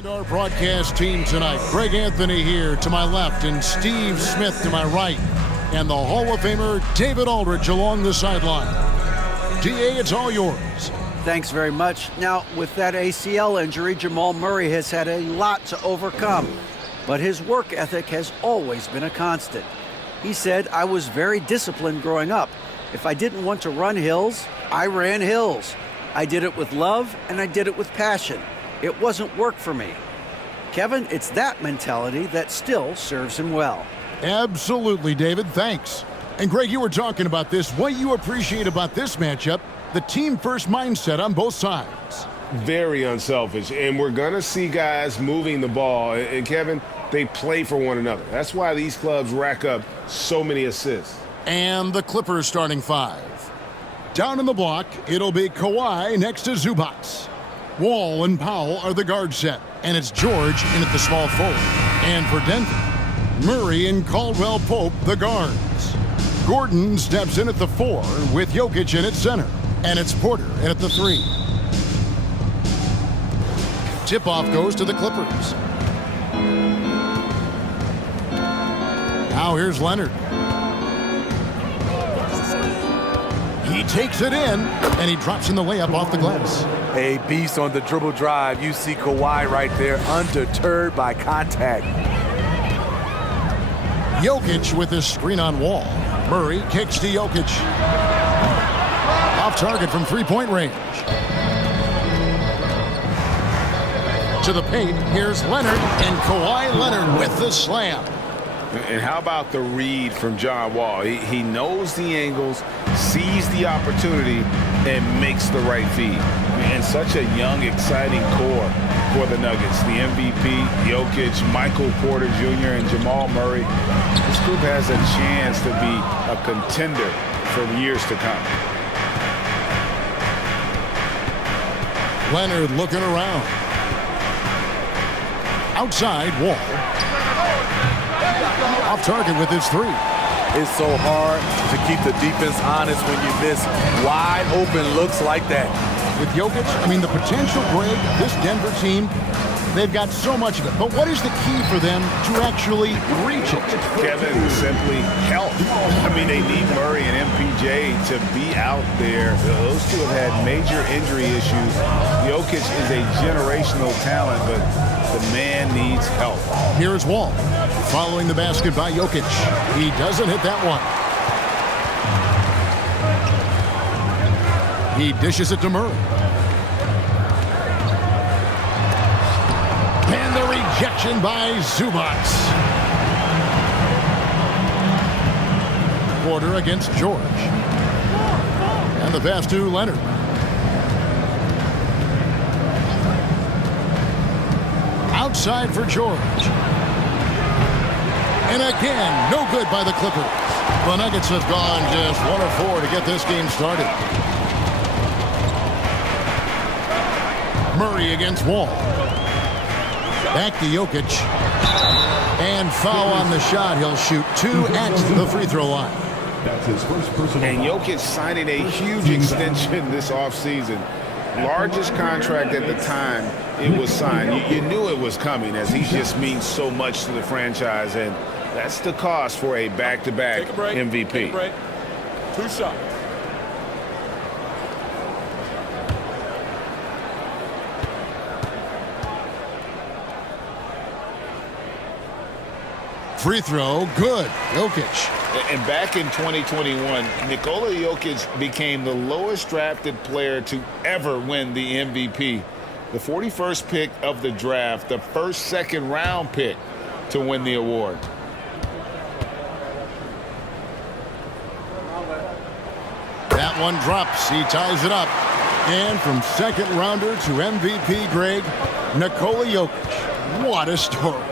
And our broadcast team tonight, Greg Anthony here to my left and Steve Smith to my right. And the Hall of Famer David Aldridge along the sideline. DA, it's all yours. Thanks very much. Now, with that ACL injury, Jamal Murray has had a lot to overcome, but his work ethic has always been a constant. He said, "I was very disciplined growing up. If I didn't want to run hills, I ran hills. I did it with love, and I did it with passion. It wasn't work for me." Kevin, it's that mentality that still serves him well. Absolutely, David. Thanks. And Greg, you were talking about this. What you appreciate about this matchup, the team-first mindset on both sides. Very unselfish, and we're going to see guys moving the ball. And Kevin, they play for one another. That's why these clubs rack up so many assists. And the Clippers starting five. Down in the block, it'll be Kawhi next to Zubac. Wall and Powell are the guard set, and it's George in at the small forward. And for Denver, Murray and Caldwell Pope, the guards. Gordon steps in at the 4 with Jokic in at center, and it's Porter in at the 3. Tip-off goes to the Clippers. Now here's Leonard. He takes it in, and he drops in the layup off the glass. A beast on the dribble drive. You see Kawhi right there, undeterred by contact. Jokic with his screen on Wall. Murray kicks to Jokic. Off target from three-point range. To the paint, here's Leonard, and Kawhi Leonard with the slam. And how about the read from John Wall? He knows the angles, sees the opportunity, and makes the right feed. And such a young, exciting core for the Nuggets. The MVP, Jokic, Michael Porter Jr., and Jamal Murray. This group has a chance to be a contender for years to come. Leonard looking around. Outside, Wall. Off target with his 3. It's so hard to keep the defense honest when you miss wide open looks like that. With Jokic, the potential, Greg, this Denver team, they've got so much of it. But what is the key for them to actually reach it? Kevin, simply health. They need Murray and MPJ to be out there. Those two have had major injury issues. Jokic is a generational talent, but the man needs help. Here's Wall. Following the basket by Jokic. He doesn't hit that one. He dishes it to Murray. And the rejection by Zubac. Porter against George. And the pass to Leonard. Outside for George. And again, no good by the Clippers. The Nuggets have gone just 1 of 4 to get this game started. Murray against Wall. Back to Jokic. And foul on the shot. He'll shoot 2 at the free throw line. That's his first personal. And Jokic signing a huge extension this offseason. Largest contract at the time it was signed. You knew it was coming, as he just means so much to the franchise, and that's the cost for a back-to-back MVP. Take a break. 2 shots. Free throw, good. Jokic. And back in 2021, Nikola Jokic became the lowest drafted player to ever win the MVP. The 41st pick of the draft, the first second-round pick to win the award. That one drops. He ties it up. And from second-rounder to MVP, Greg, Nikola Jokic. What a story.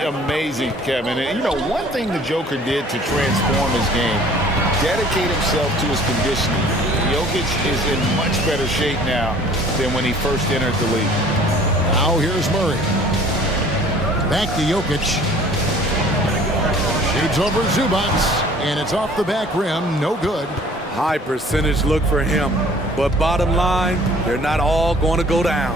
Amazing, Kevin. And, one thing the Joker did to transform his game, dedicate himself to his conditioning. Jokic is in much better shape now than when he first entered the league. Now here's Murray. Back to Jokic. Shades over Zubac, and it's off the back rim. No good. High percentage look for him. But bottom line, they're not all going to go down.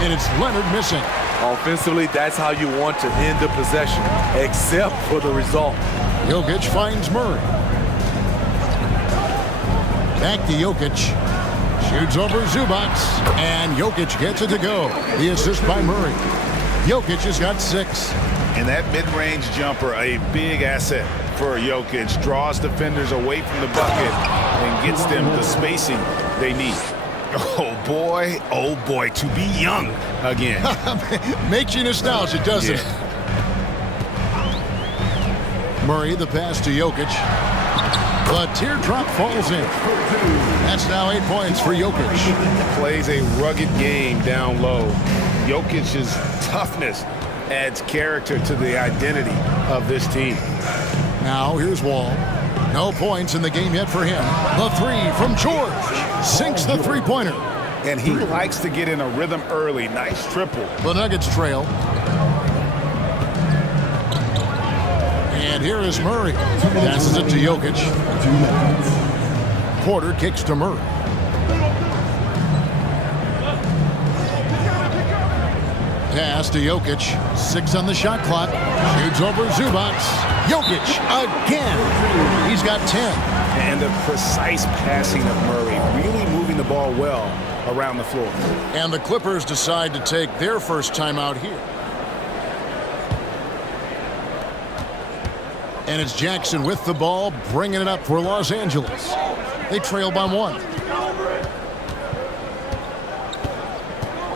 And it's Leonard missing. Offensively, that's how you want to end the possession, except for the result. Jokic finds Murray. Back to Jokic. Shoots over Zubac. And Jokic gets it to go. The assist by Murray. Jokic has got 6. And that mid-range jumper, a big asset for Jokic. Draws defenders away from the bucket and gets them the spacing they need. Oh boy, to be young again. Makes you nostalgic, doesn't it? Murray, the pass to Jokic. The teardrop falls in. That's now 8 points for Jokic. Plays a rugged game down low. Jokic's toughness adds character to the identity of this team. Now here's Wall. No points in the game yet for him. The 3 from George. Sinks the three-pointer. And he likes to get in a rhythm early. Nice triple. The Nuggets trail. And here is Murray. Passes it to Jokic. Porter kicks to Murray. Pass to Jokic. 6 on the shot clock. Shoots over Zubac. Jokic again. He's got 10. And the precise passing of Murray, really moving the ball well around the floor. And the Clippers decide to take their first timeout here. And it's Jackson with the ball, bringing it up for Los Angeles. They trail by 1.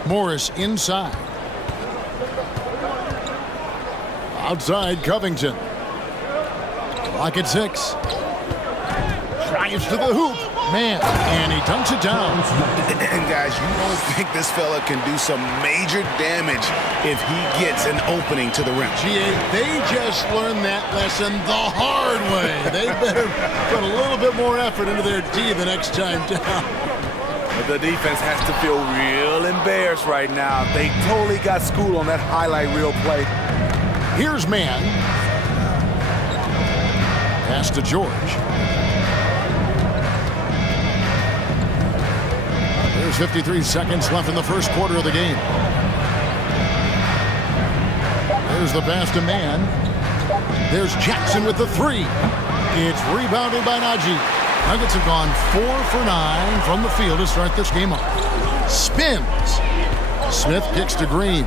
Morris inside. Outside, Covington. Clock at 6. Drives to the hoop. Man, and he dunks it down. And guys, you don't think this fella can do some major damage if he gets an opening to the rim. They just learned that lesson the hard way. They better put a little bit more effort into their D the next time down. The defense has to feel real embarrassed right now. They totally got schooled on that highlight reel play. Here's Mann. Pass to George. There's 53 seconds left in the first quarter of the game. There's the pass to Mann. There's Jackson with the 3. It's rebounded by Najee. Nuggets have gone 4 for 9 from the field to start this game off. Spins. Smith kicks to Green.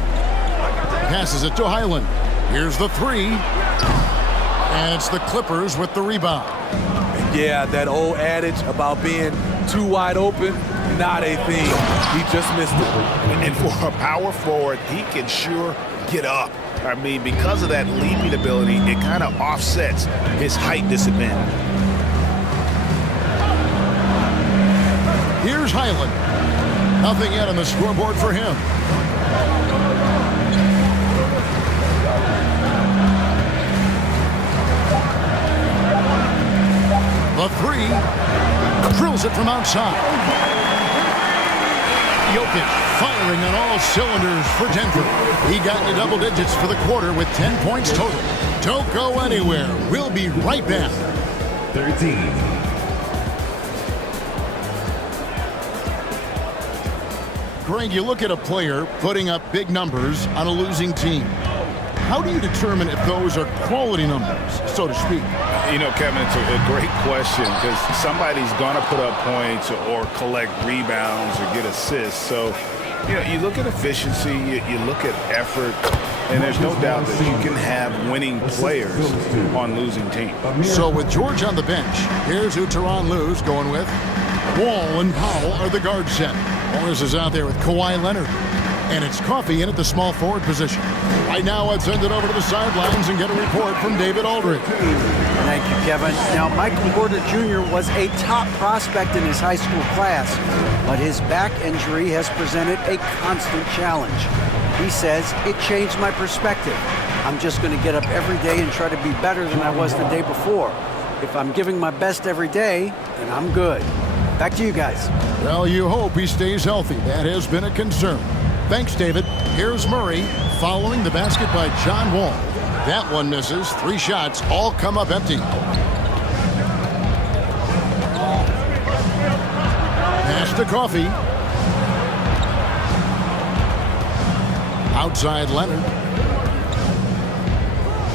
Passes it to Highland. Here's the 3. And it's the Clippers with the rebound. Yeah, that old adage about being too wide open, not a thing. He just missed it. And for a power forward, he can sure get up. I mean, because of that leaping ability, it kind of offsets his height disadvantage. Here's Highland. Nothing yet on the scoreboard for him. The 3. Drills it from outside. Jokic firing on all cylinders for Denver. He got into double digits for the quarter with 10 points total. Don't go anywhere. We'll be right back. 13. Greg, you look at a player putting up big numbers on a losing team. How do you determine if those are quality numbers, so to speak? You know, Kevin, it's a great question because somebody's going to put up points or collect rebounds or get assists. So, you know, you look at efficiency, you look at effort, and there's no doubt that you can have winning players on losing teams. So with George on the bench, here's who Tyronn Lue's going with. Wall and Powell are the guard set. Morris is out there with Kawhi Leonard. And it's Coffey in at the small forward position. Right now, I'd send it over to the sidelines and get a report from David Aldridge. Thank you, Kevin. Now, Michael Porter Jr. was a top prospect in his high school class, but his back injury has presented a constant challenge. He says, it changed my perspective. I'm just going to get up every day and try to be better than I was the day before. If I'm giving my best every day, then I'm good. Back to you guys. Well, you hope he stays healthy. That has been a concern. Thanks, David. Here's Murray following the basket by John Wall. That one misses. 3 shots all come up empty. Pass to Coffey. Outside Leonard.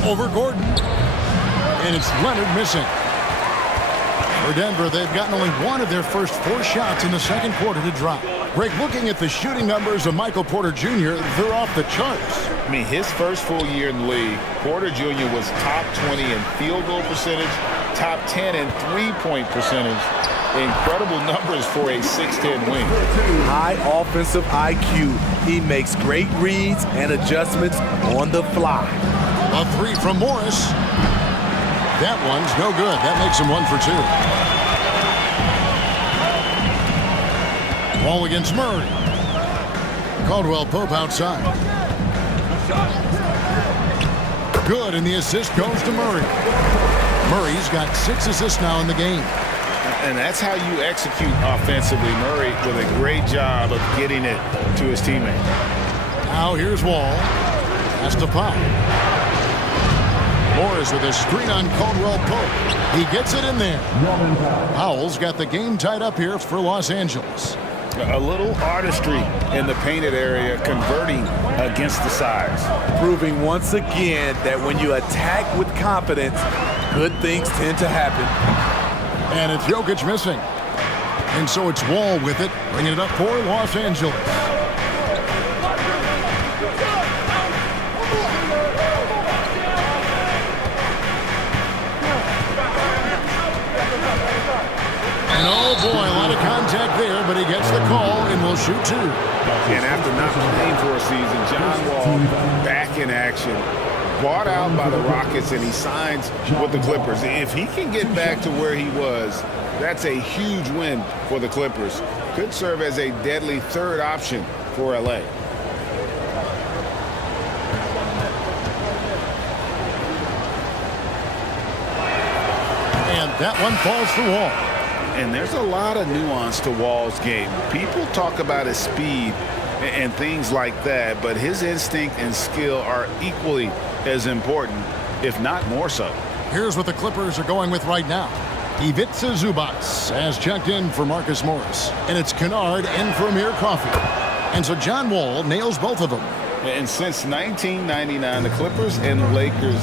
Over Gordon. And it's Leonard missing. For Denver, they've gotten only one of their first 4 shots in the second quarter to drop. Greg, looking at the shooting numbers of Michael Porter Jr., they're off the charts. I mean, his first full year in the league, Porter Jr. was top 20 in field goal percentage, top 10 in three-point percentage. Incredible numbers for a 6'10" wing. High offensive IQ. He makes great reads and adjustments on the fly. A 3 from Morris. That one's no good. That makes him 1 for 2. Ball against Murray. Caldwell Pope outside. Good, and the assist goes to Murray. Murray's got 6 assists now in the game. And that's how you execute offensively. Murray with a great job of getting it to his teammate. Now here's Wall. That's to Powell. Morris with a screen on Caldwell Pope. He gets it in there. Powell's got the game tied up here for Los Angeles. A little artistry in the painted area, converting against the size. Proving once again that when you attack with confidence, good things tend to happen. And it's Jokic missing. And so it's Wall with it, bringing it up for Los Angeles. And oh boy, a lot of contact there, but he gets the call and will shoot 2. And after not playing for a season, John Wall back in action. Bought out by the Rockets, and he signs with the Clippers. If he can get back to where he was, that's a huge win for the Clippers. Could serve as a deadly third option for LA. And that one falls for Wall. And there's a lot of nuance to Wall's game. People talk about his speed and things like that, but his instinct and skill are equally as important, if not more so. Here's what the Clippers are going with right now. Ivica Zubac has checked in for Marcus Morris. And it's Kennard in for Amir Coffey. And so John Wall nails both of them. And since 1999, the Clippers and Lakers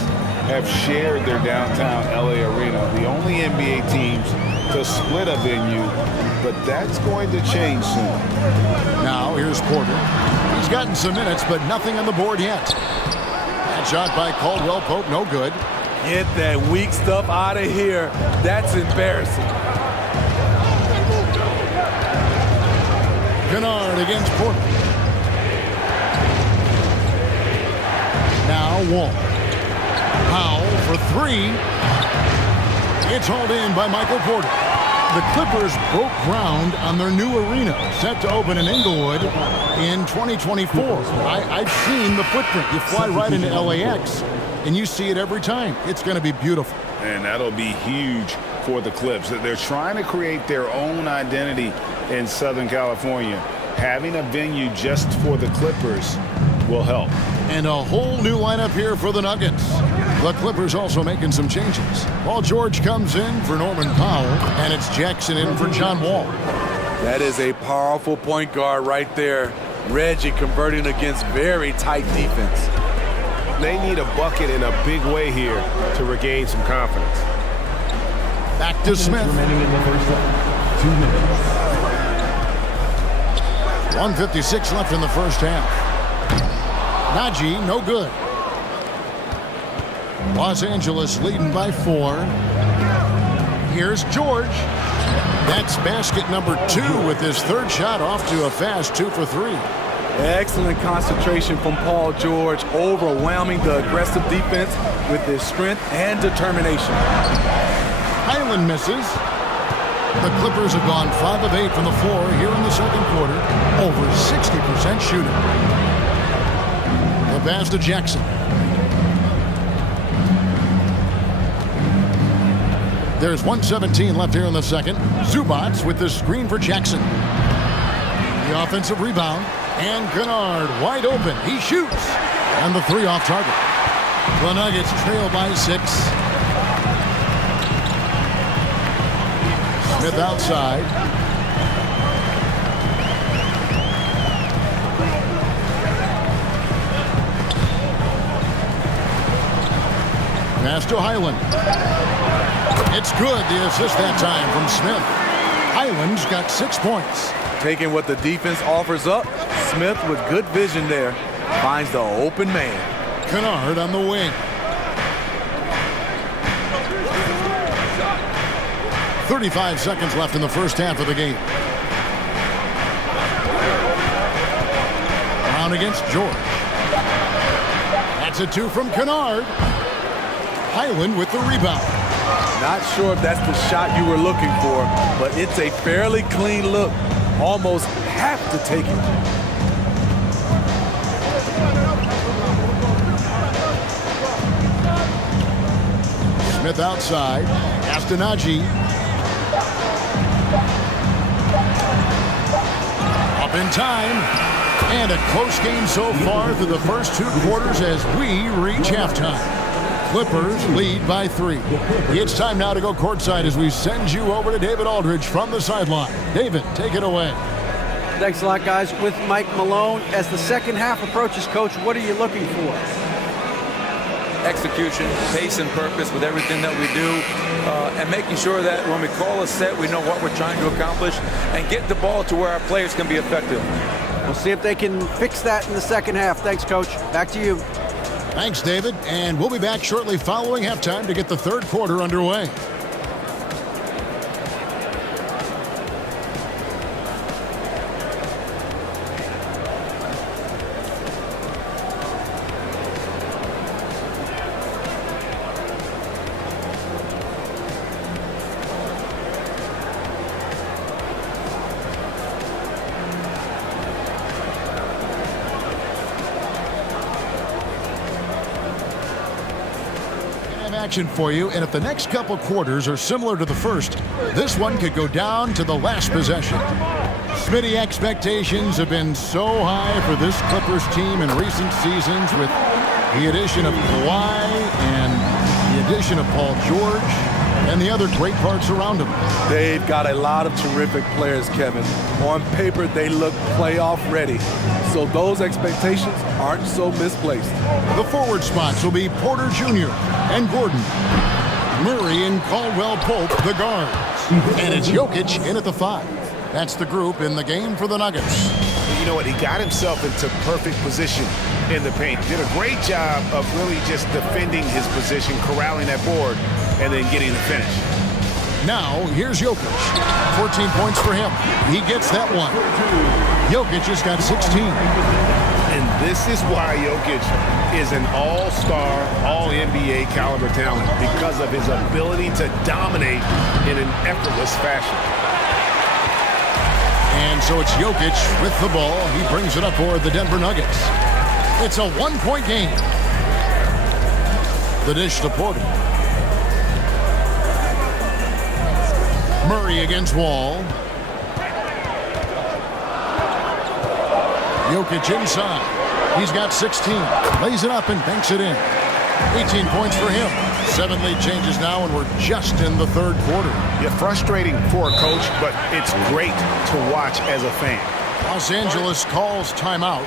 have shared their downtown LA arena, the only NBA teams to split a venue, but that's going to change soon. Now here's Porter. He's gotten some minutes, but nothing on the board yet. That shot by Caldwell Pope, no good. Get that weak stuff out of here. That's embarrassing. Kennard against Porter. Now Wall. Powell for 3. It's hauled in by Michael Porter. The Clippers broke ground on their new arena, set to open in Inglewood in 2024. I've seen the footprint. You fly right into LAX, and you see it every time. It's going to be beautiful. And that'll be huge for the Clips. They're trying to create their own identity in Southern California. Having a venue just for the Clippers will help. And a whole new lineup here for the Nuggets. The Clippers also making some changes. Paul George comes in for Norman Powell, and it's Jackson in for John Wall. That is a powerful point guard right there. Reggie converting against very tight defense. They need a bucket in a big way here to regain some confidence. Back to Smith. Remaining in the first half. 2 minutes. 1:56 left in the first half. Najee, no good. Los Angeles leading by 4. Here's George. That's basket number 2 with his third shot off to a fast 2 for 3. Excellent concentration from Paul George, overwhelming the aggressive defense with his strength and determination. Highland misses. The Clippers have gone 5 of 8 from the floor here in the second quarter. Over 60% shooting. The pass to Jackson. There's 1:17 left here in the second. Zubac with the screen for Jackson. The offensive rebound. And Kennard wide open. He shoots. And the 3 off target. The Nuggets trail by 6. Smith outside. Pass to Highland. It's good, the assist that time from Smith. Highland's got 6 points. Taking what the defense offers up, Smith with good vision there finds the open man. Kennard on the wing. 35 seconds left in the first half of the game. Brown against George. That's a 2 from Kennard. Highland with the rebound. Not sure if that's the shot you were looking for, but it's a fairly clean look. Almost have to take it. Smith outside. Castanaggi. Up in time. And a close game so far through the first 2 quarters as we reach halftime. Clippers lead by 3. It's time now to go courtside as we send you over to David Aldridge from the sideline. David, take it away. Thanks a lot, guys. With Mike Malone, as the second half approaches, Coach, what are you looking for? Execution, pace, and purpose with everything that we do, and making sure that when we call a set, we know what we're trying to accomplish and get the ball to where our players can be effective. We'll see if they can fix that in the second half. Thanks, Coach. Back to you. Thanks, David. And we'll be back shortly following halftime to get the third quarter underway. Action for you, and if the next couple quarters are similar to the first, this one could go down to the last possession. Smitty, expectations have been so high for this Clippers team in recent seasons with the addition of Kawhi and the addition of Paul George and the other great parts around him. They've got a lot of terrific players, Kevin. On paper, they look playoff ready. So those expectations aren't so misplaced. The forward spots will be Porter Jr. and Gordon. Murray and Caldwell-Pope, the guards. And it's Jokic in at the 5. That's the group in the game for the Nuggets. You know what? He got himself into perfect position in the paint. Did a great job of really just defending his position, corralling that board, and then getting the finish. Now, here's Jokic. 14 points for him. He gets that one. Jokic has got 16. And this is why Jokic is an all-star, all-NBA caliber talent, because of his ability to dominate in an effortless fashion. And so it's Jokic with the ball. He brings it up for the Denver Nuggets. It's a 1-point game. The dish to Porter. Murray against Wall. Jokic inside. He's got 16. Lays it up and banks it in. 18 points for him. 7 lead changes now, and we're just in the third quarter. Yeah, frustrating for a coach, but it's great to watch as a fan. Los Angeles calls timeout.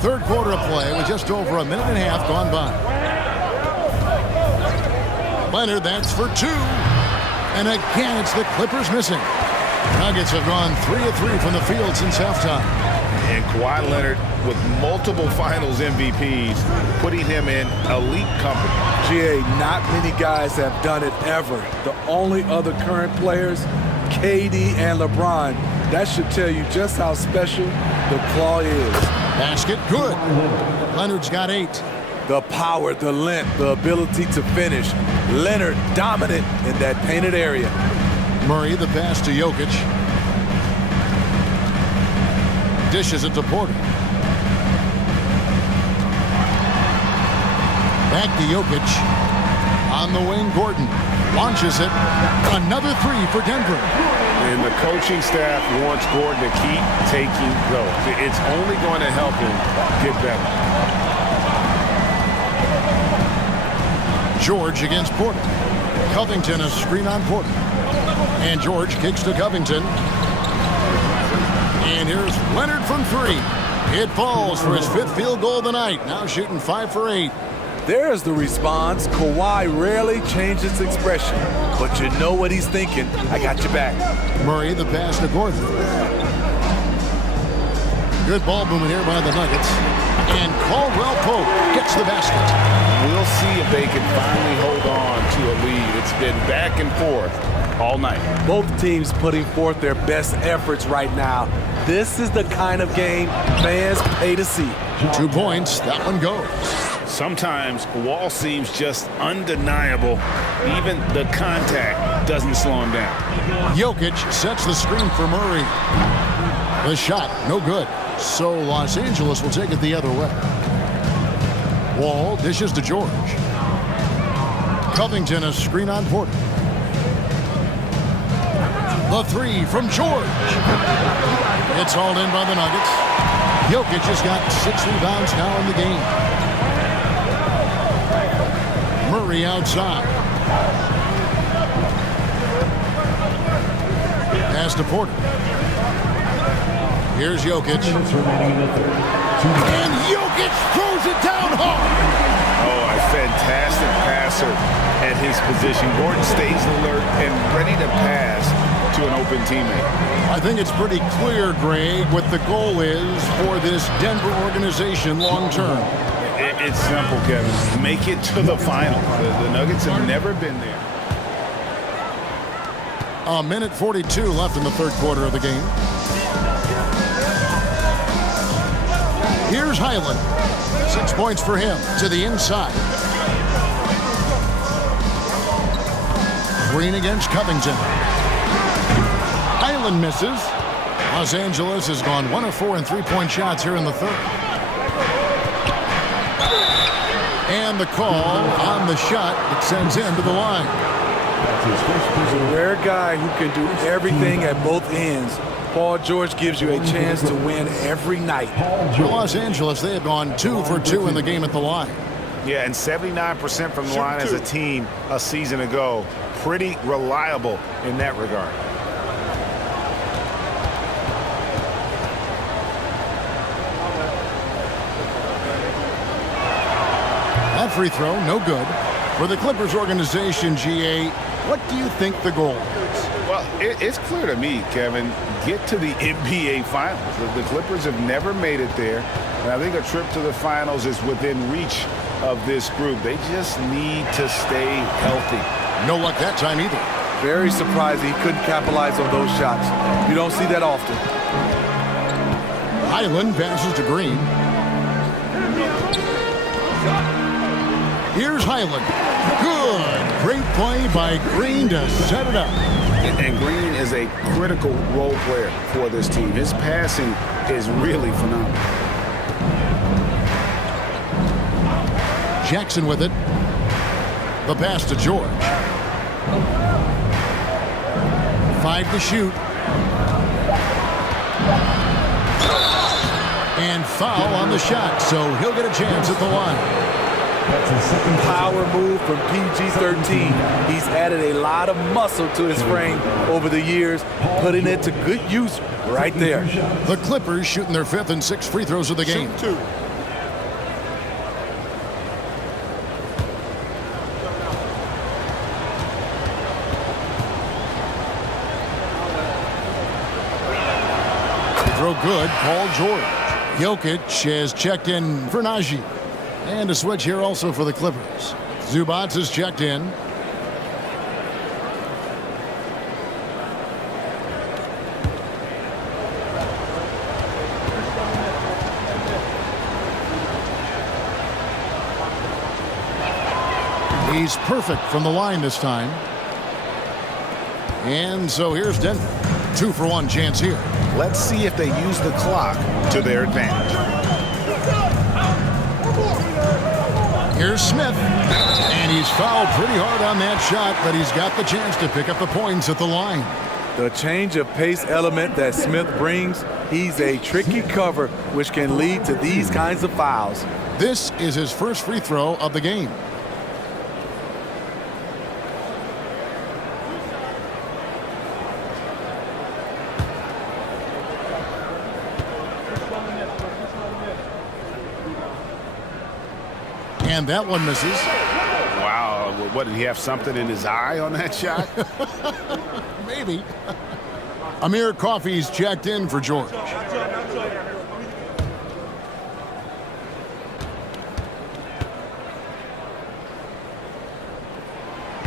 Third quarter of play with just over a minute and a half gone by. Leonard, that's for 2. And again, it's the Clippers missing. Nuggets have gone 3 of 3 from the field since halftime. And Kawhi Leonard with multiple finals MVPs, putting him in elite company. GA, not many guys have done it ever. The only other current players, KD and LeBron. That should tell you just how special the claw is. Basket good. Leonard's got 8. The power, the length, the ability to finish. Leonard dominant in that painted area. Murray, the pass to Jokic. Dishes it to Porter. Back to Jokic. On the wing, Gordon launches it. Another 3 for Denver. And the coaching staff wants Gordon to keep taking those. It's only going to help him get better. George against Porter. Covington a screen on Porter. And George kicks to Covington. And here's Leonard from 3. It falls for his 5th field goal of the night. Now shooting 5 for 8. There's the response. Kawhi rarely changes expression, but you know what he's thinking. I got your back. Murray the pass to Gordon. Good ball movement here by the Nuggets. And Caldwell Pope gets the basket. We'll see if they can finally hold on to a lead. It's been back and forth all night. Both teams putting forth their best efforts right now. This is the kind of game fans pay to see. 2 points. That one goes. Sometimes Wall seems just undeniable. Even the contact doesn't slow him down. Jokic sets the screen for Murray. The shot, no good. So Los Angeles will take it the other way. Wall dishes to George. Covington a screen on Porter. The 3 from George. It's hauled in by the Nuggets. Jokic has got 6 rebounds now in the game. Murray outside. Pass to Porter. Here's Jokic. And Jokic throws it down hard. Oh, a fantastic passer at his position. Gordon stays alert and ready to pass to an open teammate. I think it's pretty clear, Greg, what the goal is for this Denver organization long term. It's simple, Kevin. Make it to the final. The Nuggets have never been there. A minute 42 left in the 3rd quarter of the game. Here's Highland. 6 points for him to the inside. Green against Covington. Highland misses. Los Angeles has gone 1 of 4 in 3-point shots here in the 3rd. And the call on the shot that sends him to the line. He's a rare guy who can do everything at both ends. Paul George gives you a chance to win every night. For Los Angeles, they have gone 2 for 2 in the game at the line. Yeah, and 79% from the line as a team a season ago. Pretty reliable in that regard. That free throw, no good. For the Clippers organization, GA, what do you think the goal is? Well, it's clear to me, Kevin, get to the NBA Finals. The Clippers have never made it there, and I think a trip to the Finals is within reach of this group. They just need to stay healthy. No luck that time either. Very surprising he couldn't capitalize on those shots. You don't see that often. Highland passes to Green. Here's Highland. Good. Great play by Green to set it up. And Green is a critical role player for this team. His passing is really phenomenal. Jackson with it. The pass to George. 5 to shoot. And foul on the shot, so he'll get a chance at the line. Power move from PG-13. He's added a lot of muscle to his frame over the years, putting it to good use right there. The Clippers shooting their 5th and 6th free throws of the game. Shoot 2. Throw good, Paul George. Jokic has checked in for Najee. And a switch here also for the Clippers. Zubac has checked in. He's perfect from the line this time. And so here's Denver. 2-for-1 chance here. Let's see if they use the clock to their advantage. Here's Smith. And he's fouled pretty hard on that shot, but he's got the chance to pick up the points at the line. The change of pace element that Smith brings, he's a tricky cover, which can lead to these kinds of fouls. This is his first free throw of the game. And that one misses. Wow, what, did he have something in his eye on that shot? Maybe. Amir Coffey's checked in for George.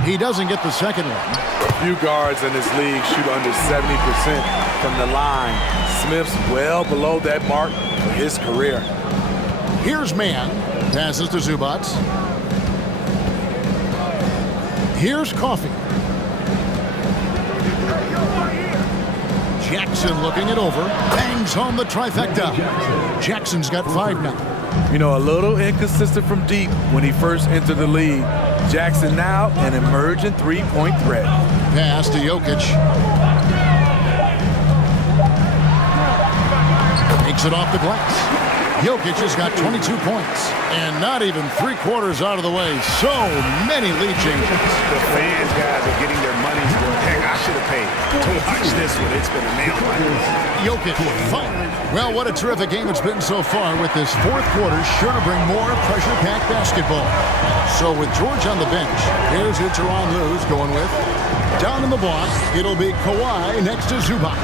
He doesn't get the second one. Few guards in this league shoot under 70% from the line. Smith's well below that mark for his career. Here's Mann. Passes to Zubac. Here's Coffey. Jackson looking it over. Bangs home the trifecta. Jackson's got 5 now. You know, a little inconsistent from deep when he first entered the league. Jackson now an emerging three-point threat. Pass to Jokic. Takes it off the glass. Jokic has got 22 points, and not even 3/4 out of the way. So many lead changes. The fans, guys, are getting their money's worth. Heck, I should have paid to watch this one. It's been a nail biter. Jokic finally. Well, what a terrific game it's been so far, with this fourth quarter sure to bring more pressure-packed basketball. So with George on the bench, here's who Tyronn Lue's going with. Down in the block, it'll be Kawhi next to Zubac.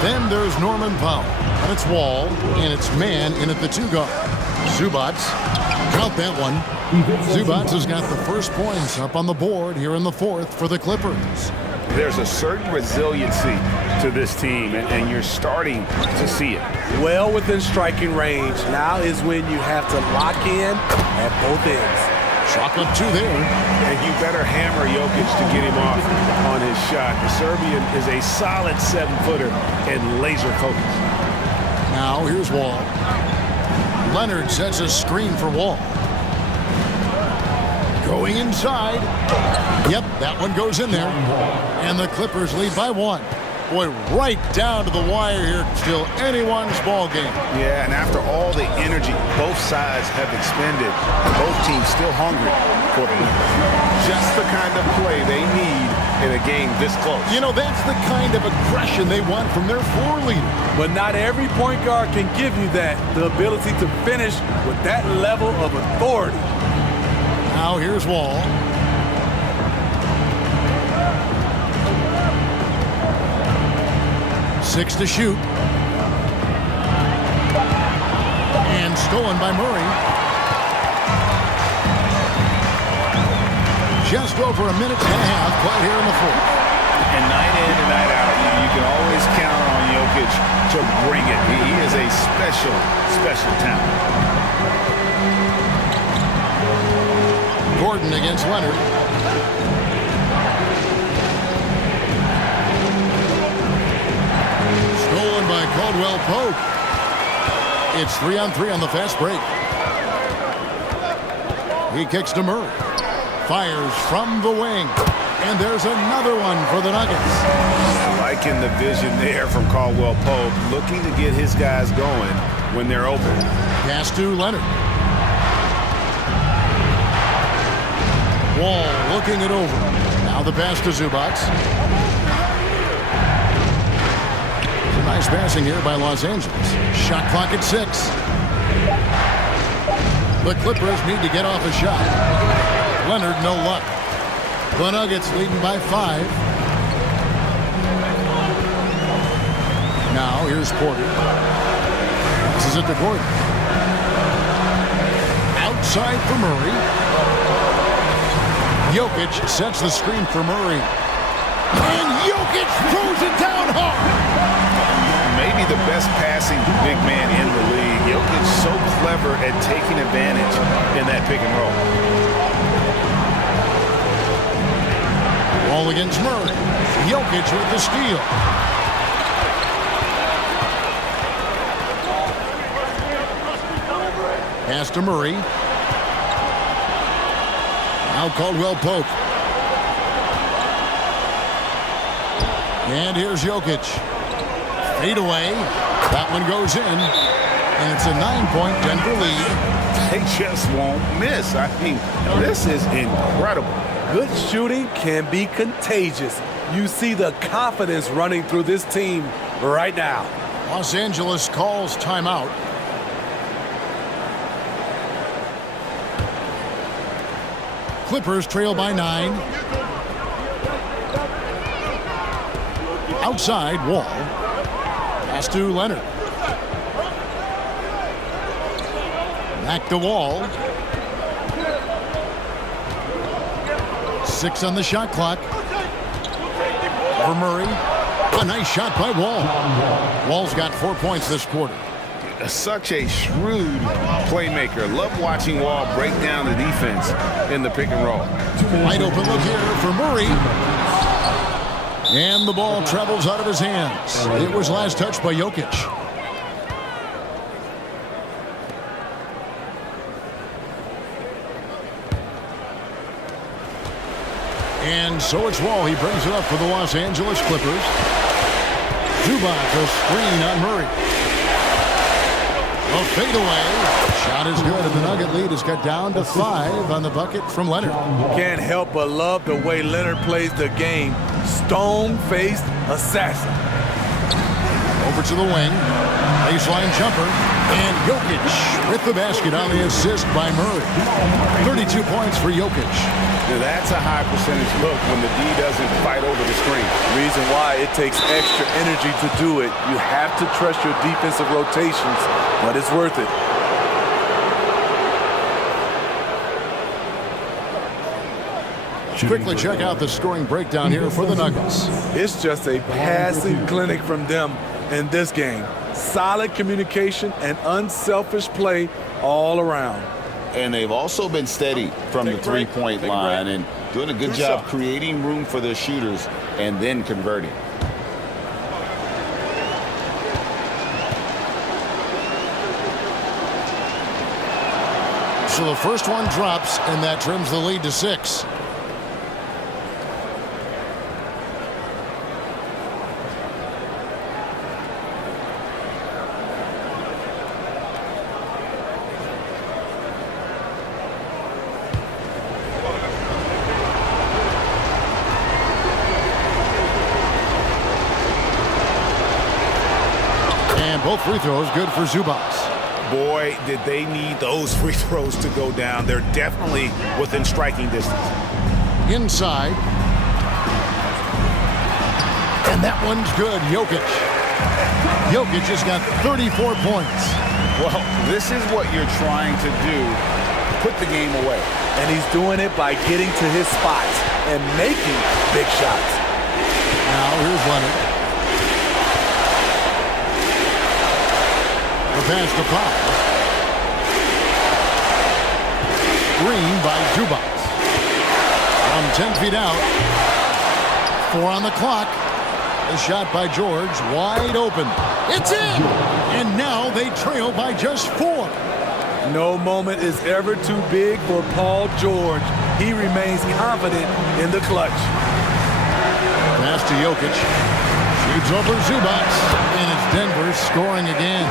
Then there's Norman Powell, and it's Wall, and it's Mann in at the 2 guard. Zubac, count that one. Zubac has got the first points up on the board here in the fourth for the Clippers. There's a certain resiliency to this team, and you're starting to see it. Well within striking range. Now is when you have to lock in at both ends. Chalk up 2 there. And you better hammer Jokic to get him off on his shot. The Serbian is a solid 7-footer and laser focused. Now here's Wall. Leonard sets a screen for Wall. Going inside. Yep, that one goes in there. And the Clippers lead by 1. Boy, right down to the wire here. Still anyone's ball game. Yeah, and after all the energy both sides have expended, both teams still hungry for the win. Just the kind of play they need in a game this close. You know, that's the kind of aggression they want from their floor leader. But not every point guard can give you that, the ability to finish with that level of authority. Now here's Wall. Six to shoot. And stolen by Murray. Just over a minute and a half played here in the fourth. And night in and night out, you can always count on Jokic to bring it. He is a special, special talent. Gordon against Leonard. Stolen by Caldwell Pope. It's 3-on-3 on the fast break. He kicks to Murray. Fires from the wing. And there's another one for the Nuggets. Liking the vision there from Caldwell Pope, looking to get his guys going when they're open. Pass to Leonard. Wall looking it over. Now the pass to Zubac. Nice passing here by Los Angeles. Shot clock at 6. The Clippers need to get off a shot. Leonard, no luck. The Nuggets leading by 5. Now here's Porter. This is it to Gordon. Outside for Murray. Jokic sets the screen for Murray. And Jokic throws it down hard. Maybe the best passing big man in the league. Jokic so clever at taking advantage in that pick and roll. Ball against Murray. Jokic with the steal. Pass to Murray. Now Caldwell Pope. And here's Jokic. Fade away. That one goes in. And it's a 9-point Denver lead. They just won't miss. I mean, this is incredible. Good shooting can be contagious. You see the confidence running through this team right now. Los Angeles calls timeout. Clippers trail by 9. Outside, Wall. Pass to Leonard. Back to Wall. 6 on the shot clock. For Murray. A nice shot by Wall. Wall's got 4 points this quarter. Such a shrewd playmaker. Love watching Wall break down the defense in the pick and roll. Wide open look here for Murray. And the ball travels out of his hands. It was last touched by Jokic. And so it's Wall. He brings it up for the Los Angeles Clippers. Zubac, a screen on Murray. A fadeaway. Shot is good, and the Nugget lead is cut down to 5 on the bucket from Leonard. Can't help but love the way Leonard plays the game. Stone-faced assassin. Over to the wing. Baseline jumper. And Jokic with the basket on the assist by Murray. 32 points for Jokic. Now that's a high percentage look when the D doesn't fight over the screen. Reason why it takes extra energy to do it. You have to trust your defensive rotations, but it's worth it. Quickly check out the scoring breakdown here for the Nuggets. It's just a passing clinic from them in this game. Solid communication and unselfish play all around. And they've also been steady from the three-point line and doing a good job creating room for their shooters and then converting. So the first one drops, and that trims the lead to 6. Both free throws good for Zubac. Boy, did they need those free throws to go down. They're definitely within striking distance. Inside. And that one's good. Jokic. Jokic has got 34 points. Well, this is what you're trying to do. Put the game away. And he's doing it by getting to his spots and making big shots. Now here's Leonard. Pass to Powell. Green by Zubac. From 10 feet out. 4 on the clock. The shot by George. Wide open. It's in! And now they trail by just 4. No moment is ever too big for Paul George. He remains confident in the clutch. Pass to Jokic. Shoots over Zubac. And it's Denver scoring again.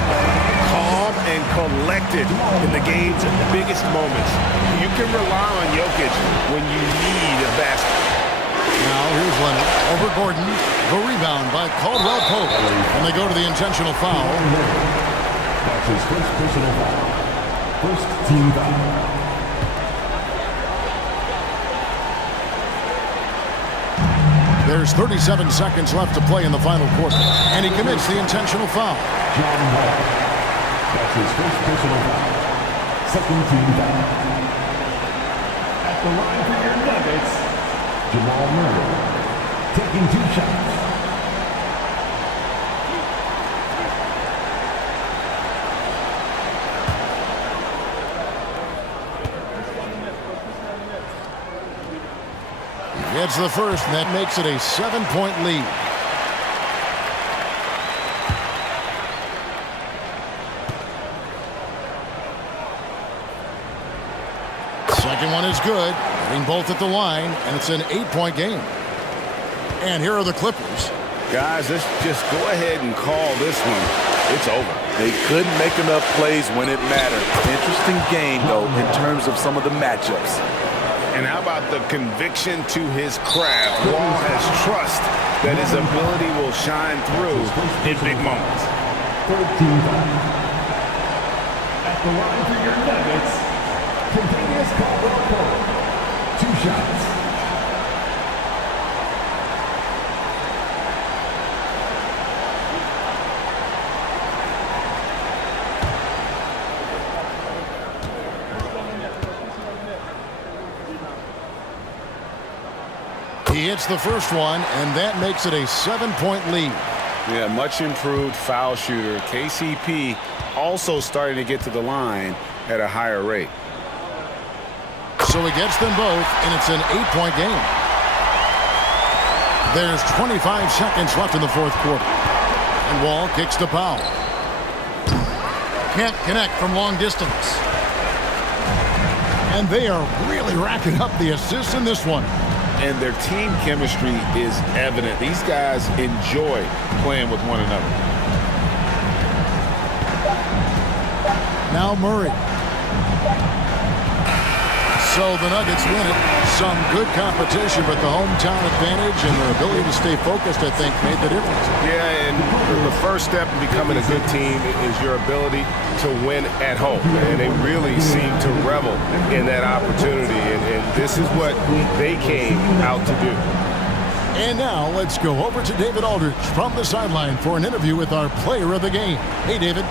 Calm and collected in the game's biggest moments. You can rely on Jokic when you need a basket. Now here's Leonard over Gordon. The rebound by Caldwell Pope. And they go to the intentional foul. That's his first personal foul. First team foul. There's 37 seconds left to play in the final quarter. And he commits the intentional foul. John Wall. That's his first personal foul. Second team foul. At the line for your Nuggets, Jamal Murray, taking 2 shots. He gets the first, and that makes it a 7-point lead. Second one is good. Hitting both at the line, and it's an 8-point game. And here are the Clippers. Guys, let's just go ahead and call this one. It's over. They couldn't make enough plays when it mattered. Interesting game, though, in terms of some of the matchups. And how about the conviction to his craft? Wall has trust that his ability will shine through in big moments. Third team foul. At the line for your Nuggets, Kentavious Caldwell-Pope, 2 shots. He hits the first one, and that makes it a 7-point lead. Yeah, much improved foul shooter. KCP also starting to get to the line at a higher rate. So he gets them both, and it's an 8-point game. There's 25 seconds left in the fourth quarter. And Wall kicks to Powell. Can't connect from long distance. And they are really racking up the assists in this one. And their team chemistry is evident. These guys enjoy playing with one another. Now Murray. So the Nuggets win it. Some good competition, but the hometown advantage and their ability to stay focused, I think, made the difference. Yeah, and the first step in becoming a good team is your ability to win at home. And they really seem to revel in that opportunity. And this is what they came out to do. And now let's go over to David Aldridge from the sideline for an interview with our player of the game. Hey, David.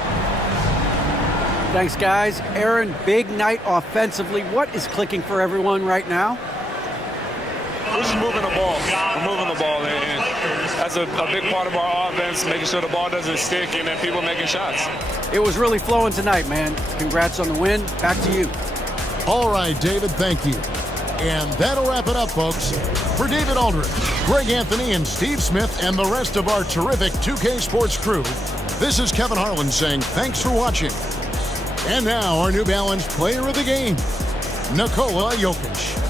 Thanks, guys. Aaron, big night offensively. What is clicking for everyone right now? We're just moving the ball. We're moving the ball, and that's a big part of our offense, making sure the ball doesn't stick and then people making shots. It was really flowing tonight, man. Congrats on the win. Back to you. All right, David, thank you. And that'll wrap it up, folks. For David Aldridge, Greg Anthony, and Steve Smith, and the rest of our terrific 2K Sports crew, this is Kevin Harlan saying thanks for watching. And now our New Balance player of the game, Nikola Jokic.